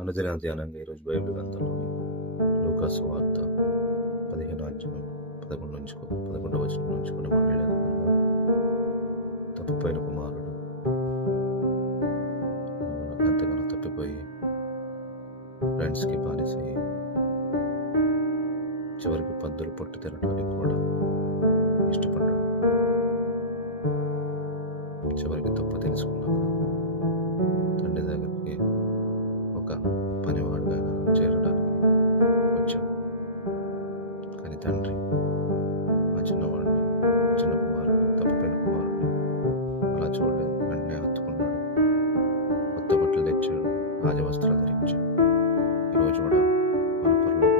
అనుదిన ధ్యానంగా ఈరోజు బైబిల్ గ్రంథంలోని లూకా సువార్త 15వ అధ్యాయం 11వ వచనం నుంచి కొన్ని మాట్లాడేది. తప్పిపోయిన కుమారుడు ఎంతగానో తప్పిపోయి ఫ్రెండ్స్కి బానిసై చివరికి పందులు పొట్టు తినడానికి కూడా ఇష్టపడ్డాడు. చివరికి తప్పు తెలుసుకున్నాక తండ్రి దగ్గరికి ఒక పనివాడుగా చేరడానికి వచ్చాడు. కానీ తండ్రి ఆ చిన్న కుమారుడిని, తప్పిపోయిన కుమారుడిని అలా చూడలేదు. వెంటనే హత్తుకున్నాడు, కొత్త బట్టలు తెచ్చాడు, రాజవస్త్రాలు ధరించాడు. ఈరోజు కూడా మన పరలోక